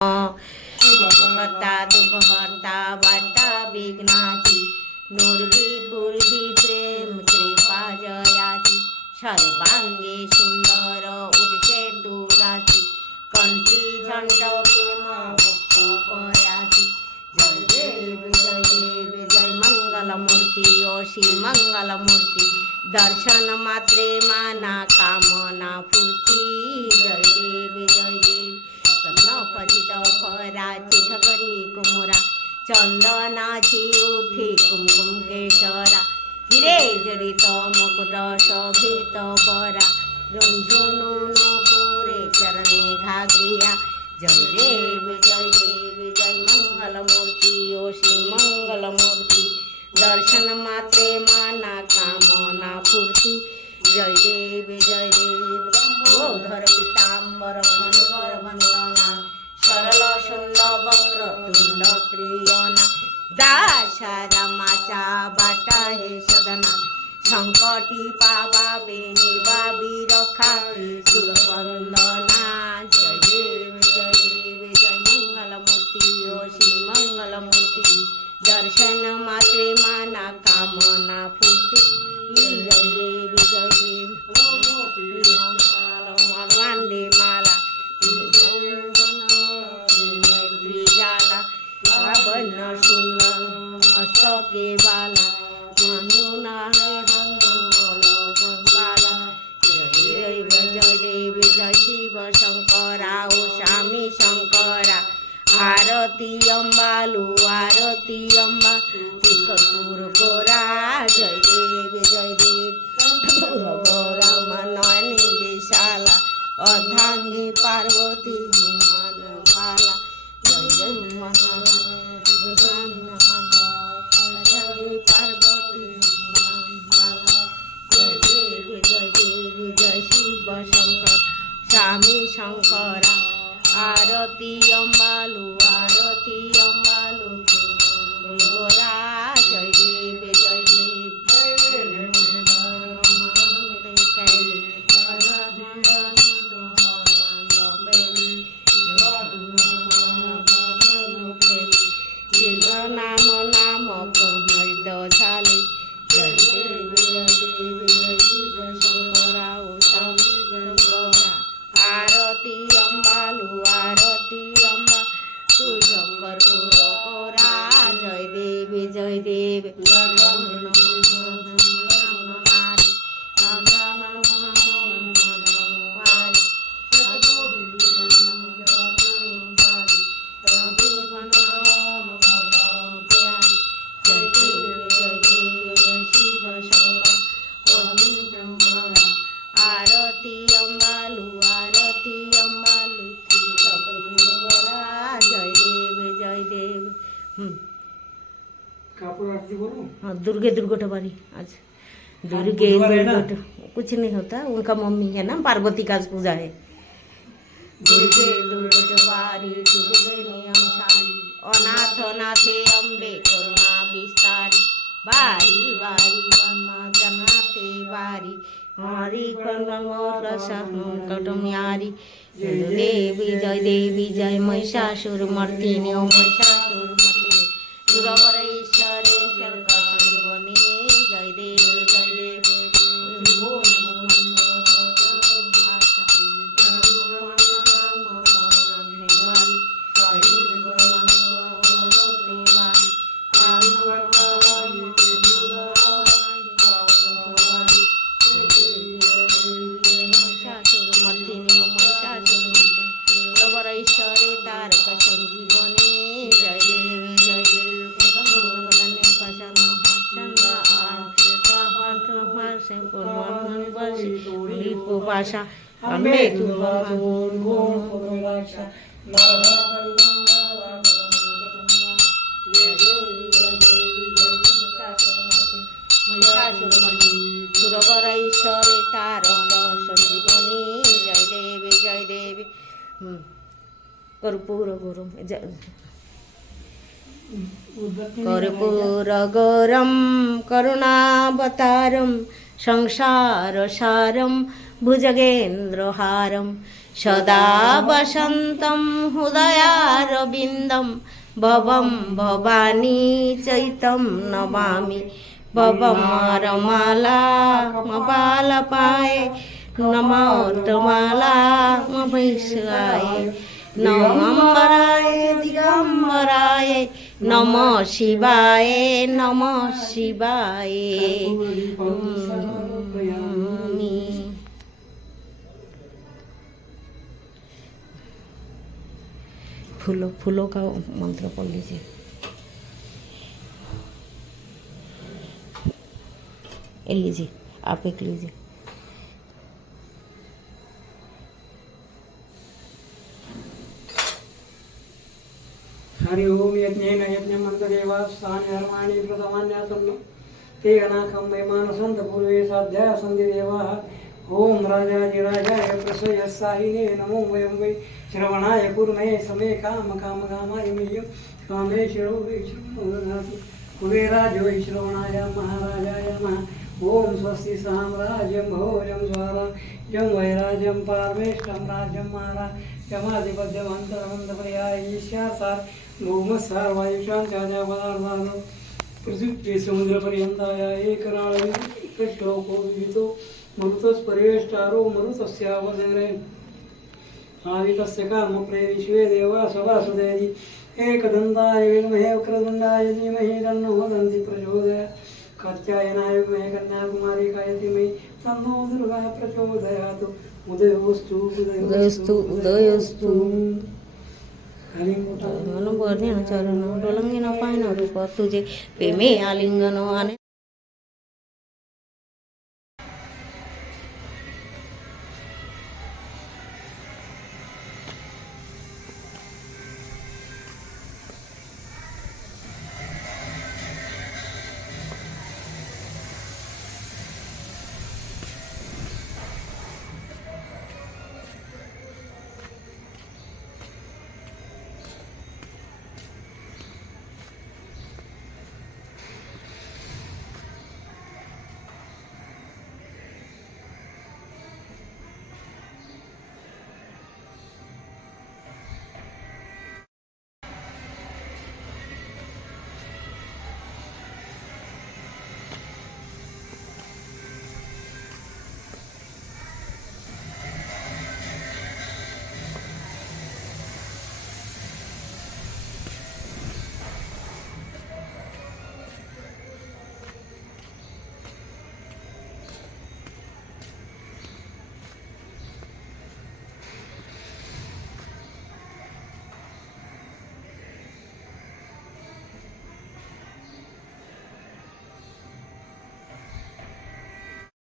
करता दुःखहर्ता वार्ता विघ्नाची नुर्विपूर्वी प्रेम कृपा जयाची सर्वांगे सुंदर उठसे तुराची कंठी झंटके मुक्ती पराची जय देव जय मंगल मूर्ति ओशी मंगल मूर्ति दर्शन मात्रे माना कामना पूर्ति जय देव रत्नपतित फराची ठगरी कुमुरा चंदनाची उठी कुमकुम केशरा हिरे जडित मुकुट शोभित बरा रुंझुनु नुपुरे चरणे घाग्रिया जय देव जय मंगल मूर्ति ओशी मंगल मूर्ति दर्शन मात्रे माना कामना पूर्ति जय देव गोधर पीताम्बर फणिवर वंदना सरल शुंड वक्र तुंड त्रियना दाशा रामाचा बाटा हे सदना संकटी पावावे निर्वावी रखा सुरवंदना जय देव जय मंगल मूर्ति ओशी मंगल मूर्ति दर्शन मात्रे माना कामना पूर्ति जय देव वंदे माला जाला वन सुंदर हस्तके बाला मनुना बाला जय देव जय शिव शंकरा ओ स्वामी शंकरा आरती अम्बालु आरती अम्बा कर्पूर गोरा जय देव गोरा मननी विशाला अर्धांगी पार्वती मनपाला जय पार्वती जय देव जय शिव शंकर स्वामी शंकरा आरती अम्बालु गोरा जय देव नाम नाम मृद झाले जय देव शिव शंकरा ओ स्वामी शंकरा आरती अम्बालु अम्बा तुझ कर्पूर गोरा जय देव आरती अम्बालु जय देव हाँ दुर्गे दुर्गोटवारी आज दुर्गे कुछ नहीं होता उनका मम्मी है ना पार्वती का पूजा है दुर्गे दुर्गोटवारी तुझे नियम सारी अनाथ नाथे अम्बे करुणा विस्तारी बारी बारी ब्रह्मा जनाते बारी हमारी कटमियारी जय देवी जय महिषासुर मर्दिनी ओ महिषासुर मर्दिनी सुरवर ईश्वरे शर्क संजीवनी जय देव ईश्वरे तारक संजीवनी जय देव भाषा अम्बे सुरवर ईश्वरे तारक संजीवनी जय देव कर्पूर गौरम कर्पूर गौरम करुणावतारम संसारसारम भुजगेन्द्रहारम सदा वसन्तं हृदयारविन्दं भवं भवानी चैतं नमामि भवं रमाला मबालपाय नमोतमाला मभैषाय नमम्बराय दिगम्बराय नमः शिवाय नमः शिवाय। फूलों का मंत्र पढ़ लीजिए। ये लीजिए, आप एक लीजिए। हरि ओम यज्ञेन यज्ञमन्तदेवा स्थान्यर्माणि प्रथमान्यासन्न ते अनाखं वैमानसन्त पूर्वे साध्याः सन्ति देवाः। ओम राजाधिराजाय प्रसयस्साहिने नमो वयं वै श्रवणाय कुर्महे समे कामकामाय मह्यं कामेश्वरो वै श्रवणो ददातु कुबेराज वै श्रवणाय महाराजाय नमः। ओम स्वस्ति साम्राज्यं भोजं स्वराज्यं वैराज्यं पारमेष्टं राज्यं महाराज्यमाधिपत्यमन्तरमन्तपर्याय ईश्यासार भौमसार वायुशां चाजापदार्थान् पृथ्वी समुद्रपर्यन्ताय एकराळविश्लोको विहितो मरुतस्परिवेष्टारो मरुतस्यावसरे आवितस्य कामप्रे विश्वे देवा सभासुदेहि एकदन्ताय विद्महे वक्रतुण्डाय धीमहि तन्नो दन्ति प्रचोदयात् कात्यायनाय विद्महे कन्याकुमारिकाय धीमहि तन्नो दुर्गा प्रचोदयात्। उदयोस्तु उदयोस्तु उदयोस्तु। मन बर्णेन चरण डोलंगिन पायन रूप तुझे प्रेमे आलिंगन आने